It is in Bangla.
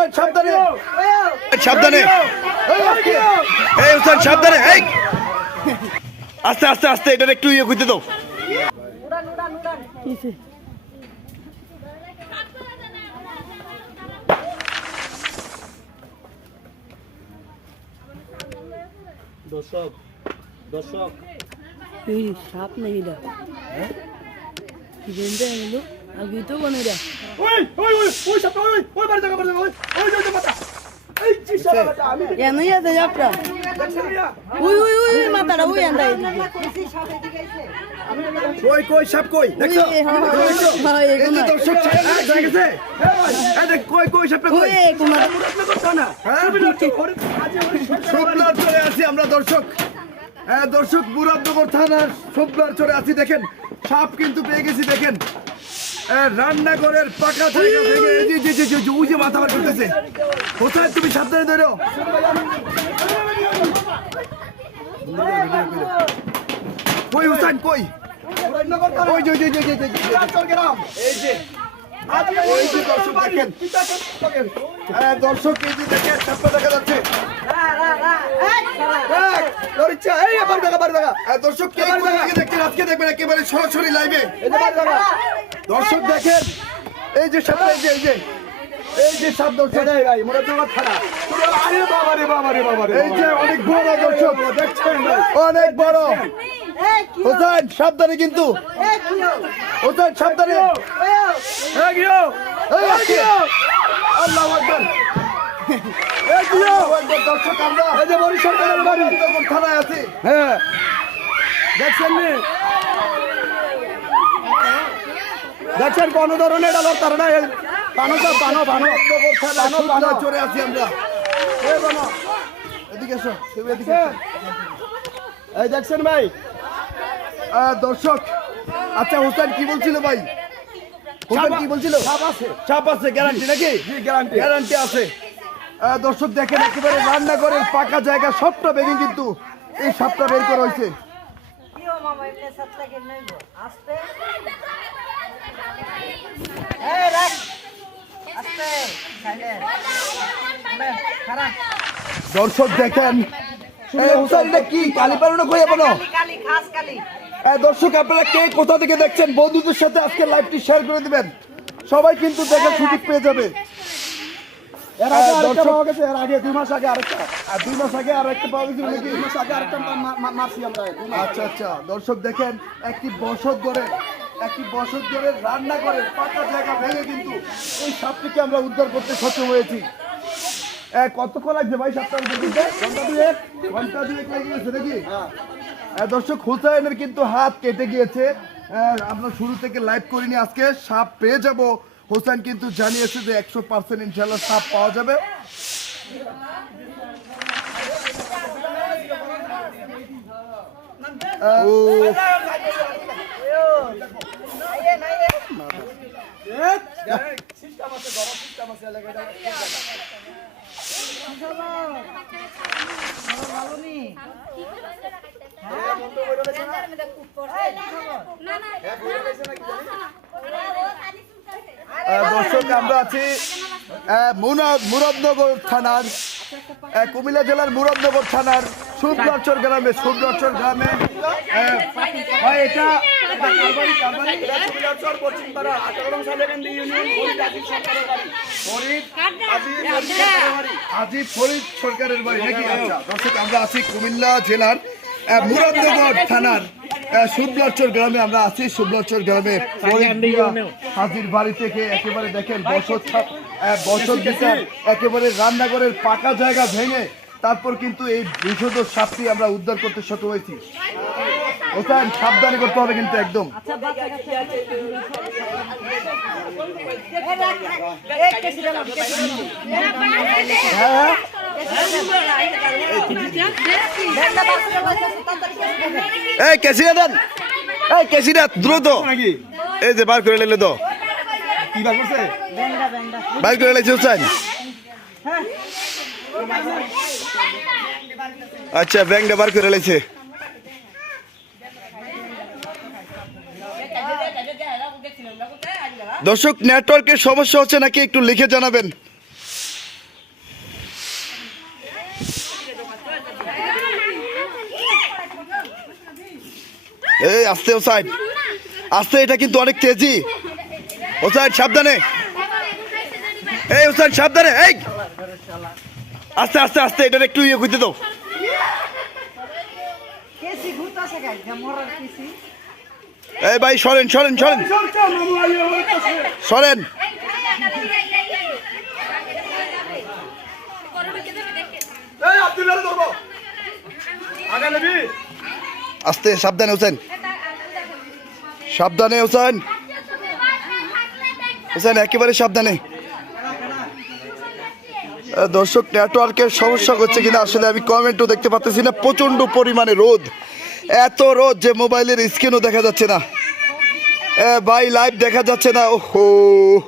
হুসেন সাবধানে। সাবধানে। এই হুসেন সাবধানে। এই আস্তে আস্তে আস্তে এটা একটু ইয়ে করতে দাও। দর্শক দর্শক। এই সাপ নাকি এটা। গেন্দে এলো আগে তো এটা ওই ওই ওই ওই সাপ ওই ওই বাড়ি জায়গা বাড়ি জায়গা ওই ওই ওই মাথা এই জি সাপ মাথা আমি এমনি আছে যাত্রা দেখছেন মিয়া উই উই উই উই, মাথাটা উই আন্দা কই কই সাপ কই? উই, দেখছ? এই এই দর্শক সাপ গেছে? এই দেখ কই কই সাপটা উই, কই এই কোনায়। হ্যাঁ শুক্লার চলে আছি আমরা দর্শক। হ্যাঁ দর্শক মুরাদনগর থানার শুক্লার চলে আছি দেখেন। সাপ কিন্তু পেয়ে গেছি দেখেন। রান্নাঘরের পাকা জায়গা ওই যে মাথা বার করতেছে। কোথায় তুমি সাবধানে ধরো। কই হুসাইন কই? ওই যে যে যে যে যে যে এই যে দর্শক দেখেন। দর্শক এই যে দেখেন সাপটা দেখা যাচ্ছে। দর্শক থেকে দেখবেন একেবারে সরাসরি লাইভে দর্শক দেখেন এই যে সাপটা এই যে এই যে এই যে সাপ দর্শক। এই যে অনেক বড় দর্শক। দেখছেন অনেক বড়। হোসেন সাবধানে কিন্তু। হোসেন সাবধানে। আল্লাহ আকবার। এই দর্শক আমরা এই যে বরিশাল বাড়ি। থানায় আছি। হ্যাঁ। দেখছেন নি? দেখছেন কোন ধরনের ডালার তারা না পানো তো পানো পানো নগর থানা পানো, শুকনা পানো। চড়ে আছি আমরা। এ বানো। এদিকে এসো এদিকে এই দেখছেন ভাই? দর্শক আচ্ছা হোসেন কি বলছিল ভাই? হোসেন কি বলছিল? সাপ আছে। চাপ আছে গ্যারান্টি নাকি? গ্যারান্টি গ্যারান্টি আছে। দর্শক দেখেন একেবারে রান্নাঘরের পাকা জায়গা সবটা ভেঙে কিন্তু এই সাপটা বের করা হয়েছে। দর্শক দেখেন। এই হোসেন এটা কি? কালি পালন কই বলো দর্শক আপনারা কে কোথা থেকে দেখছেন? বন্ধুদের সাথে আজকে লাইভটি শেয়ার করে দিবেন। সবাই কিন্তু দেখার সুযোগ পেয়ে যাবে। এর আগে আরেকটা পাওয়া গেছে। এর আগে দুই মাস আগে আরেকটা। আর দুই মাস আগে আর একটা পাওয়া গেছিল নাকি? দুই মাস আগে আরেকটা মারছি আমরা। আচ্ছা আচ্ছা। দর্শক দেখেন একটি বসত ঘরে একটি বসত ঘরের রান্না করে পাকা জায়গা ভেঙে কিন্তু এই সাপটিকে আমরা উদ্ধার করতে সক্ষম হয়েছি। কতক্ষণ লাগছে ভাই সাপটা ঘণ্টা ঘণ্টা নাকি? দর্শক হুসাইনের কিন্তু হাত কেটে গিয়েছে। আমরা শুরু থেকে লাইভ করিনি আজকে। সাপ পেয়ে যাব। হোসেন কিন্তু জানিয়েছে যে একশো পার্সেন্ট ইনশাল্লাহ সাপ পাওয়া যাবে। ও। দর্শক আমরা আছি মুরাদনগর থানার কুমিল্লা জেলার মুরাদনগর থানার সুবরাচর গ্রামে সুবরাচর গ্রামে ভাই এটা আজি ফরিদ সরকারের বাড়ি। নাকি? আচ্ছা দর্শক আমরা আছি কুমিল্লা জেলার মুরাদনগর থানার শুভলাচর গ্রামে আমরা আছি। শুভলাচর গ্রামে হাজির বাড়ি থেকে একেবারে দেখেন ছাপ- আহ, বিচার একেবারে রান্নাঘরের পাকা জায়গা ভেঙে তারপর কিন্তু এই বিশুদ্ধ সাপটি আমরা উদ্ধার করতে সক্ষম হয়েছি। ওখানে সাবধানে করতে হবে কিন্তু একদম। হ্যাঁ এই কেসিটা দেন। এই দ্রুত। এই যে বার করে নিলে তো। কি বার করে নিয়েছে হুসাইন আচ্ছা ব্যাংকটা বার করে রয়েছে দর্শক নেটওয়ার্কের সমস্যা হচ্ছে নাকি একটু লিখে জানাবেন? এই, আস্তে ও সাইড আস্তে, এটা কিন্তু অনেক তেজি। ও সাইড সাবধানে। এই ও সাইড সাবধানে। এই! আস্তে আস্তে আস্তে এটা একটু ইয়ে করতে দাও। এই ভাই সরেন সরেন সরেন। সরেন। আস্তে সাবধানে হোসেন। সাবধানে হোসেন। হোসেন একেবারে সাবধানে। দর্শক, নেটওয়ার্কের সমস্যা করছে কিনা আসলে আমি কমেন্টও দেখতে পাচ্ছি না। প্রচণ্ড পরিমাণে রোদ। এত রোদ যে মোবাইলের স্ক্রিনও দেখা যাচ্ছে না। ভাই লাইভ দেখা যাচ্ছে না। ওহো।